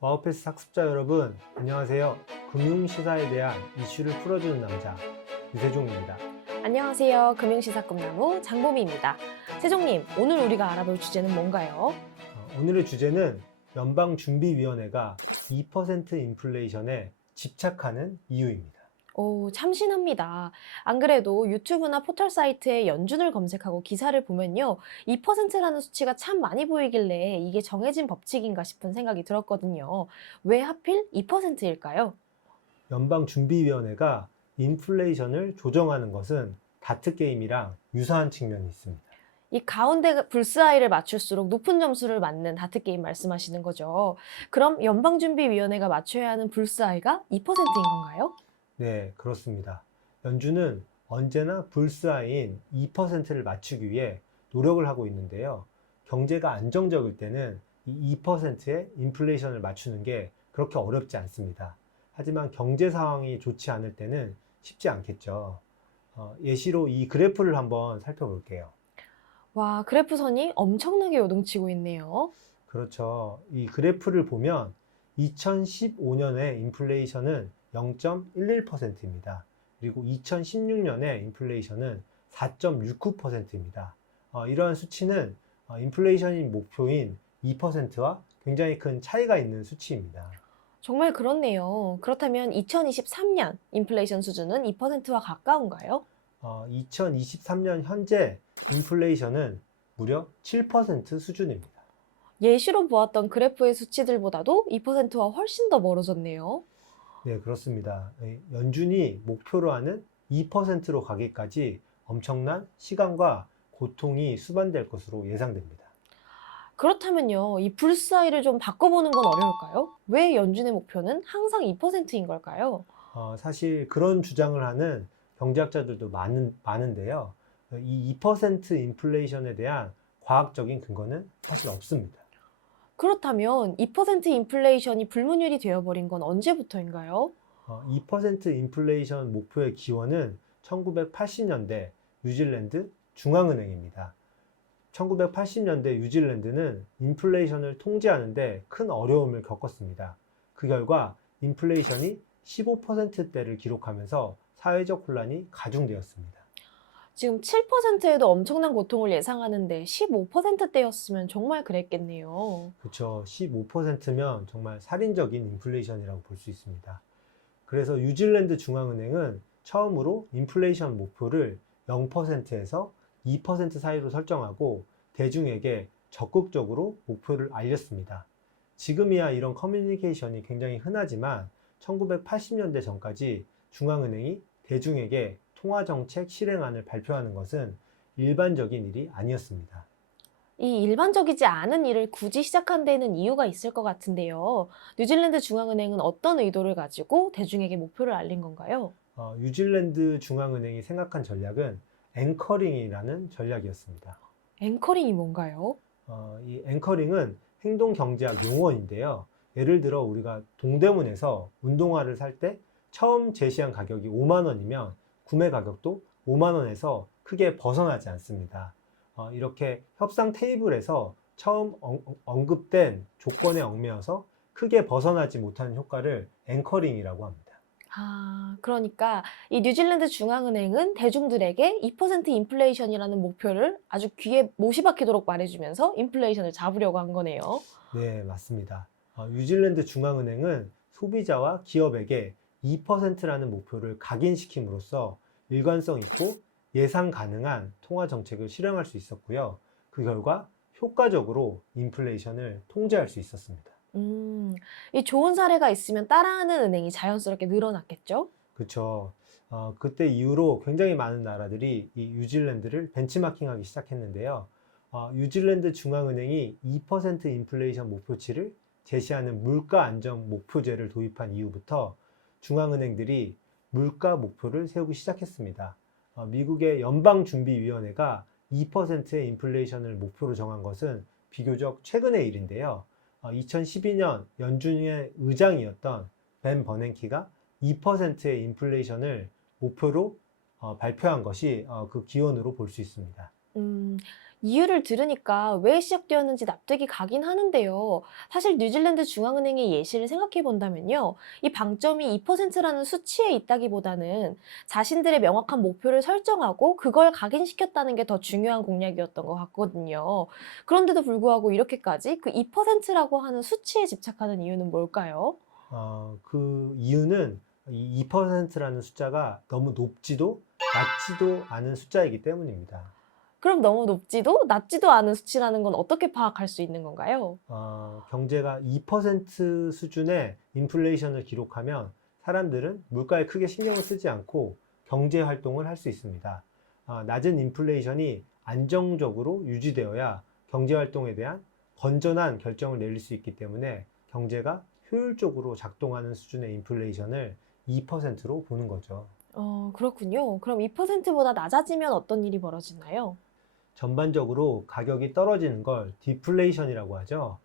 와우패스 학습자 여러분, 안녕하세요. 금융시사에 대한 이슈를 풀어주는 남자, 유세종입니다. 안녕하세요. 금융시사 꿈나무 장보미입니다. 세종님, 오늘 우리가 알아볼 주제는 뭔가요? 오늘의 주제는 연방준비위원회가 2% 인플레이션에 집착하는 이유입니다. 오, 참신합니다. 안 그래도 유튜브나 포털 사이트에 연준을 검색하고 기사를 보면요. 2%라는 수치가 참 많이 보이길래 이게 정해진 법칙인가 싶은 생각이 들었거든요. 왜 하필 2%일까요? 연방준비위원회가 인플레이션을 조정하는 것은 다트게임이랑 유사한 측면이 있습니다. 이 가운데 불스아이를 맞출수록 높은 점수를 맞는 다트게임 말씀하시는 거죠. 그럼 연방준비위원회가 맞춰야 하는 불스아이가 2%인 건가요? 네, 그렇습니다. 연준은 언제나 불스하인 2%를 맞추기 위해 노력을 하고 있는데요. 경제가 안정적일 때는 이 2%의 인플레이션을 맞추는 게 그렇게 어렵지 않습니다. 하지만 경제 상황이 좋지 않을 때는 쉽지 않겠죠. 예시로 이 그래프를 한번 살펴볼게요. 와, 그래프선이 엄청나게 요동치고 있네요. 그렇죠. 이 그래프를 보면 2015년에 인플레이션은 0.11%입니다. 그리고 2016년에 인플레이션은 4.69%입니다. 이러한 수치는 인플레이션인 목표인 2%와 굉장히 큰 차이가 있는 수치입니다. 정말 그렇네요. 그렇다면 2023년 인플레이션 수준은 2%와 가까운가요? 2023년 현재 인플레이션은 무려 7% 수준입니다. 예시로 보았던 그래프의 수치들보다도 2%와 훨씬 더 멀어졌네요. 네, 그렇습니다. 연준이 목표로 하는 2%로 가기까지 엄청난 시간과 고통이 수반될 것으로 예상됩니다. 그렇다면요, 이 불사이를 좀 바꿔보는 건 어려울까요? 왜 연준의 목표는 항상 2%인 걸까요? 사실 그런 주장을 하는 경제학자들도 많은데요. 이 2% 인플레이션에 대한 과학적인 근거는 사실 없습니다. 그렇다면 2% 인플레이션이 불문율이 되어버린 건 언제부터인가요? 2% 인플레이션 목표의 기원은 1980년대 뉴질랜드 중앙은행입니다. 1980년대 뉴질랜드는 인플레이션을 통제하는 데 큰 어려움을 겪었습니다. 그 결과 인플레이션이 15%대를 기록하면서 사회적 혼란이 가중되었습니다. 지금 7%에도 엄청난 고통을 예상하는데 15%대였으면 정말 그랬겠네요. 그렇죠. 15%면 정말 살인적인 인플레이션이라고 볼 수 있습니다. 그래서 뉴질랜드 중앙은행은 처음으로 인플레이션 목표를 0%에서 2% 사이로 설정하고 대중에게 적극적으로 목표를 알렸습니다. 지금이야 이런 커뮤니케이션이 굉장히 흔하지만 1980년대 전까지 중앙은행이 대중에게 통화정책 실행안을 발표하는 것은 일반적인 일이 아니었습니다. 이 일반적이지 않은 일을 굳이 시작한 데는 이유가 있을 것 같은데요. 뉴질랜드 중앙은행은 어떤 의도를 가지고 대중에게 목표를 알린 건가요? 뉴질랜드 중앙은행이 생각한 전략은 앵커링이라는 전략이었습니다. 앵커링이 뭔가요? 이 앵커링은 행동경제학 용어인데요. 예를 들어 우리가 동대문에서 운동화를 살 때 처음 제시한 가격이 5만 원이면 구매 가격도 5만 원에서 크게 벗어나지 않습니다. 이렇게 협상 테이블에서 처음 언급된 조건에 얽매여서 크게 벗어나지 못하는 효과를 앵커링이라고 합니다. 아, 그러니까 이 뉴질랜드 중앙은행은 대중들에게 2% 인플레이션이라는 목표를 아주 귀에 못이 박히도록 말해주면서 인플레이션을 잡으려고 한 거네요. 네, 맞습니다. 뉴질랜드 중앙은행은 소비자와 기업에게 2%라는 목표를 각인시킴으로써 일관성 있고 예상 가능한 통화 정책을 실행할 수 있었고요. 그 결과 효과적으로 인플레이션을 통제할 수 있었습니다. 음, 이 좋은 사례가 있으면 따라하는 은행이 자연스럽게 늘어났겠죠? 그렇죠. 그때 이후로 굉장히 많은 나라들이 이 뉴질랜드를 벤치마킹하기 시작했는데요. 뉴질랜드 중앙은행이 2% 인플레이션 목표치를 제시하는 물가 안정 목표제를 도입한 이후부터 중앙은행들이 물가 목표를 세우기 시작했습니다. 미국의 연방준비위원회가 2%의 인플레이션을 목표로 정한 것은 비교적 최근의 일인데요. 2012년 연준의 의장이었던 벤 버냉키가 2%의 인플레이션을 목표로 발표한 것이 그 기원으로 볼 수 있습니다. 음, 이유를 들으니까 왜 시작되었는지 납득이 가긴 하는데요. 사실 뉴질랜드 중앙은행의 예시를 생각해 본다면요. 이 방점이 2%라는 수치에 있다기보다는 자신들의 명확한 목표를 설정하고 그걸 각인시켰다는 게 더 중요한 공략이었던 것 같거든요. 그런데도 불구하고 이렇게까지 그 2%라고 하는 수치에 집착하는 이유는 뭘까요? 그 이유는 이 2%라는 숫자가 너무 높지도 낮지도 않은 숫자이기 때문입니다. 그럼 너무 높지도 낮지도 않은 수치라는 건 어떻게 파악할 수 있는 건가요? 경제가 2% 수준의 인플레이션을 기록하면 사람들은 물가에 크게 신경을 쓰지 않고 경제 활동을 할 수 있습니다. 낮은 인플레이션이 안정적으로 유지되어야 경제 활동에 대한 건전한 결정을 내릴 수 있기 때문에 경제가 효율적으로 작동하는 수준의 인플레이션을 2%로 보는 거죠. 그렇군요. 그럼 2%보다 낮아지면 어떤 일이 벌어지나요? 전반적으로 가격이 떨어지는 걸 디플레이션이라고 하죠.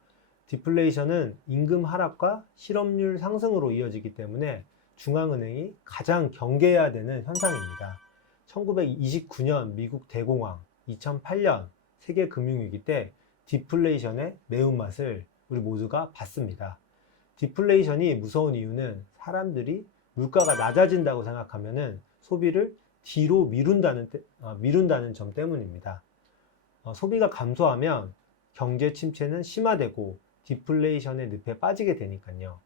디플레이션은 임금 하락과 실업률 상승으로 이어지기 때문에 중앙은행이 가장 경계해야 되는 현상입니다. 1929년 미국 대공황, 2008년 세계 금융위기 때 디플레이션의 매운맛을 우리 모두가 봤습니다. 디플레이션이 무서운 이유는 사람들이 물가가 낮아진다고 생각하면은 소비를 뒤로 미룬다는 점 때문입니다. 소비가 감소하면 경제 침체는 심화되고 디플레이션의 늪에 빠지게 되니까요.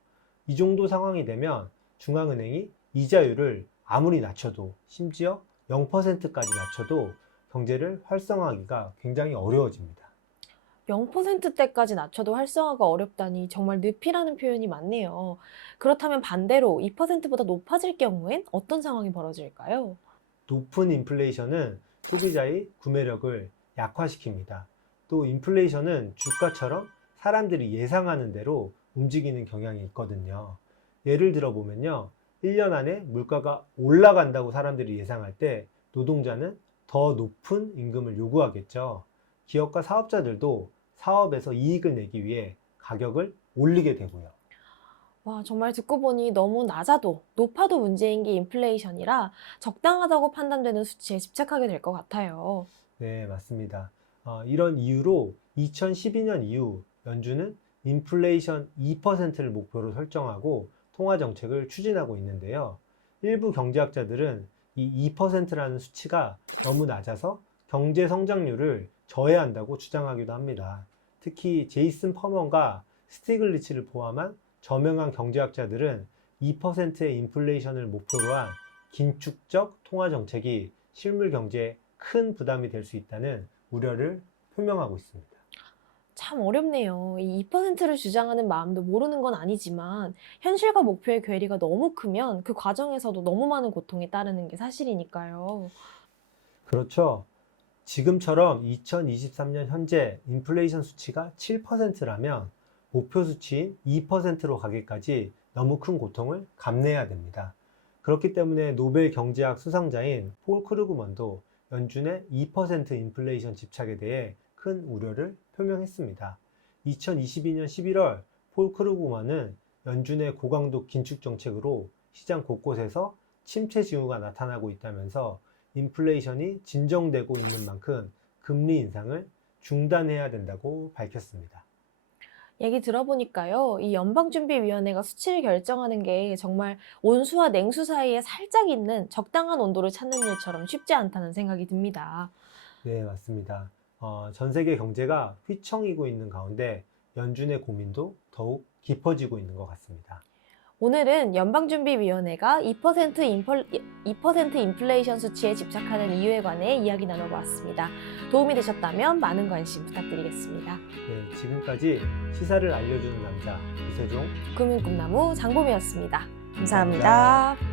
이 정도 상황이 되면 중앙은행이 이자율을 아무리 낮춰도 심지어 0%까지 낮춰도 경제를 활성화하기가 굉장히 어려워집니다. 0%대까지 낮춰도 활성화가 어렵다니 정말 늪이라는 표현이 맞네요. 그렇다면 반대로 2%보다 높아질 경우엔 어떤 상황이 벌어질까요? 높은 인플레이션은 소비자의 구매력을 약화시킵니다. 또 인플레이션은 주가처럼 사람들이 예상하는 대로 움직이는 경향이 있거든요. 예를 들어 보면요. 1년 안에 물가가 올라간다고 사람들이 예상할 때 노동자는 더 높은 임금을 요구하겠죠. 기업과 사업자들도 사업에서 이익을 내기 위해 가격을 올리게 되고요. 와, 정말 듣고 보니 너무 낮아도 높아도 문제인 게 인플레이션이라 적당하다고 판단되는 수치에 집착하게 될 것 같아요. 네, 맞습니다. 이런 이유로 2012년 이후 연준은 인플레이션 2%를 목표로 설정하고 통화 정책을 추진하고 있는데요. 일부 경제학자들은 이 2%라는 수치가 너무 낮아서 경제 성장률을 저해한다고 주장하기도 합니다. 특히 제이슨 퍼먼과 스티글리츠를 포함한 저명한 경제학자들은 2%의 인플레이션을 목표로 한 긴축적 통화 정책이 실물 경제에 큰 부담이 될 수 있다는 우려를 표명하고 있습니다. 참 어렵네요. 이 2%를 주장하는 마음도 모르는 건 아니지만 현실과 목표의 괴리가 너무 크면 그 과정에서도 너무 많은 고통이 따르는 게 사실이니까요. 그렇죠. 지금처럼 2023년 현재 인플레이션 수치가 7%라면 목표 수치인 2%로 가기까지 너무 큰 고통을 감내해야 됩니다. 그렇기 때문에 노벨 경제학 수상자인 폴 크루그먼도 연준의 2% 인플레이션 집착에 대해 큰 우려를 표명했습니다. 2022년 11월 폴 크루그먼은 연준의 고강도 긴축 정책으로 시장 곳곳에서 침체 징후가 나타나고 있다면서 인플레이션이 진정되고 있는 만큼 금리 인상을 중단해야 된다고 밝혔습니다. 얘기 들어보니까요, 이 연방준비위원회가 수치를 결정하는 게 정말 온수와 냉수 사이에 살짝 있는 적당한 온도를 찾는 일처럼 쉽지 않다는 생각이 듭니다. 네, 맞습니다. 전 세계 경제가 휘청이고 있는 가운데 연준의 고민도 더욱 깊어지고 있는 것 같습니다. 오늘은 연방준비위원회가 2% 인플레이션 수치에 집착하는 이유에 관해 이야기 나눠보았습니다. 도움이 되셨다면 많은 관심 부탁드리겠습니다. 네, 지금까지 시사를 알려주는 남자 이세종 꿈은 꿈나무 장봄이었습니다. 감사합니다. 감사합니다.